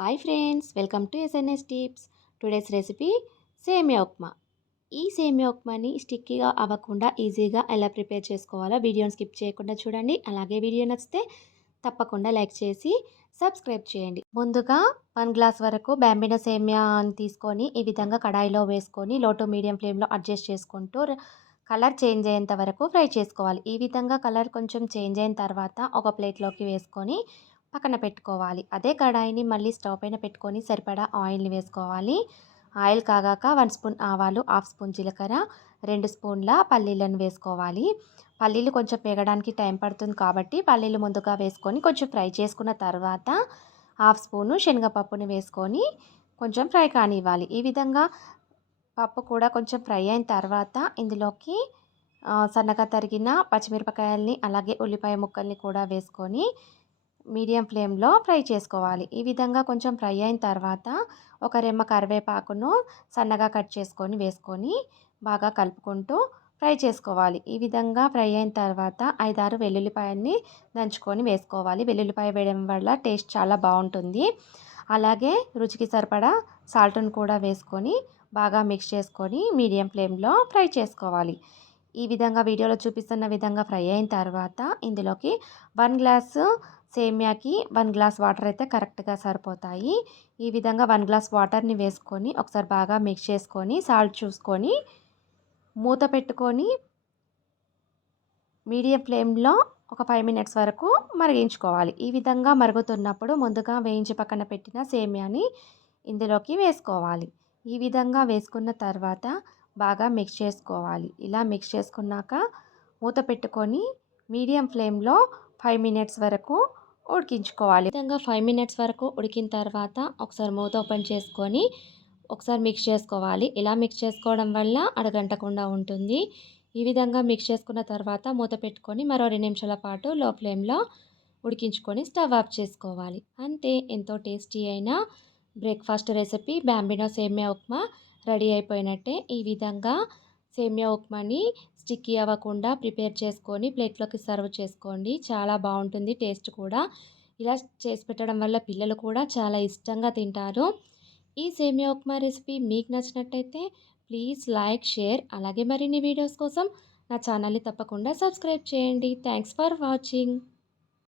Hi friends, welcome to SNS tips. Today's recipe సేమియా ఉప్మా. ఈ సేమియా ఉప్మాని స్టిక్కీగా అవ్వకుండా ఈజీగా ఎలా ప్రిపేర్ చేసుకోవాలో వీడియోని స్కిప్ చేయకుండా చూడండి. అలాగే వీడియో నచ్చితే తప్పకుండా లైక్ చేసి సబ్స్క్రైబ్ చేయండి. ముందుగా 1 గ్లాస్ వరకు బ్యాంబినో సేమియాని తీసుకొని ఈ విధంగా కడాయిలో వేసుకొని లో టు మీడియం ఫ్లేమ్లో అడ్జస్ట్ చేసుకుంటూ కలర్ చేంజ్ అయ్యేంత వరకు ఫ్రై చేసుకోవాలి. ఈ విధంగా కలర్ కొంచెం చేంజ్ అయిన తర్వాత ఒక ప్లేట్లోకి వేసుకొని పక్కన పెట్టుకోవాలి. అదే కడాయిని మళ్ళీ స్టవ్ పైన పెట్టుకొని సరిపడా ఆయిల్ని వేసుకోవాలి. ఆయిల్ కాగాక 1 స్పూన్ ఆవాలు, హాఫ్ స్పూన్ జీలకర్ర, 2 స్పూన్ల పల్లీలను వేసుకోవాలి. పల్లీలు కొంచెం వేగడానికి టైం పడుతుంది కాబట్టి పల్లీలు ముందుగా వేసుకొని కొంచెం ఫ్రై చేసుకున్న తర్వాత హాఫ్ స్పూను శనగపప్పుని వేసుకొని కొంచెం ఫ్రై కానివ్వాలి. ఈ విధంగా పప్పు కూడా కొంచెం ఫ్రై అయిన తర్వాత ఇందులోకి సన్నగా తరిగిన పచ్చిమిరపకాయల్ని అలాగే ఉల్లిపాయ ముక్కల్ని కూడా వేసుకొని మీడియం ఫ్లేమ్లో ఫ్రై చేసుకోవాలి. ఈ విధంగా కొంచెం ఫ్రై అయిన తర్వాత ఒక రెమ్మ కరివేపాకును సన్నగా కట్ చేసుకొని వేసుకొని బాగా కలుపుకుంటూ ఫ్రై చేసుకోవాలి. ఈ విధంగా ఫ్రై అయిన తర్వాత 5, 6 వెల్లుల్లిపాయల్ని దంచుకొని వేసుకోవాలి. వెల్లుల్లిపాయ వేయడం వల్ల టేస్ట్ చాలా బాగుంటుంది. అలాగే రుచికి సరిపడా సాల్ట్‌ను కూడా వేసుకొని బాగా మిక్స్ చేసుకొని మీడియం ఫ్లేమ్లో ఫ్రై చేసుకోవాలి. ఈ విధంగా వీడియోలో చూపిస్తున్న విధంగా ఫ్రై అయిన తర్వాత ఇందులోకి 1 గ్లాసు సేమియాకి 1 గ్లాస్ వాటర్ అయితే కరెక్ట్‌గా సరిపోతాయి. ఈ విధంగా 1 గ్లాస్ వాటర్‌ని వేసుకొని ఒకసారి బాగా మిక్స్ చేసుకొని సాల్ట్ చూసుకొని మూత పెట్టుకొని మీడియం ఫ్లేమ్‌లో ఒక 5 మినిట్స్ వరకు మరిగించుకోవాలి. ఈ విధంగా మరుగుతున్నప్పుడు ముందుగా వేయించి పక్కన పెట్టిన సేమియాని ఇందులోకి వేసుకోవాలి. ఈ విధంగా వేసుకున్న తర్వాత బాగా మిక్స్ చేసుకోవాలి. ఇలా మిక్స్ చేసుకున్నాక మూత పెట్టుకొని మీడియం ఫ్లేమ్‌లో 5 మినిట్స్ వరకు ఉడికించుకోవాలి. ఈ విధంగా 5 మినిట్స్ వరకు ఉడికిన తర్వాత ఒకసారి మూత ఓపెన్ చేసుకొని ఒకసారి మిక్స్ చేసుకోవాలి. ఇలా మిక్స్ చేసుకోవడం వల్ల అడగంటకుండా ఉంటుంది. ఈ విధంగా మిక్స్ చేసుకున్న తర్వాత మూత పెట్టుకొని మరో 2 నిమిషాల పాటు లో ఫ్లేమ్‌లో ఉడికించుకొని స్టవ్ ఆఫ్ చేసుకోవాలి. అంతే, ఎంతో టేస్టీ అయిన బ్రేక్‌ఫాస్ట్ రెసిపీ బాంబినో సేమియా ఉప్మా రెడీ అయిపోయినట్టే. ఈ విధంగా సేమియా ఉప్మాని స్టిక్కీ అవ్వకుండా ప్రిపేర్ చేసుకొని ప్లేట్లోకి సర్వ్ చేసుకోండి. చాలా బాగుంటుంది టేస్ట్ కూడా. ఇలా చేసి పెట్టడం వల్ల పిల్లలు కూడా చాలా ఇష్టంగా తింటారు. ఈ సేమియా ఉప్మా రెసిపీ మీకు నచ్చినట్టయితే ప్లీజ్ లైక్, షేర్ అలాగే మరిన్ని వీడియోస్ కోసం నా ఛానల్ని తప్పకుండా సబ్స్క్రైబ్ చేయండి. Thanks for watching.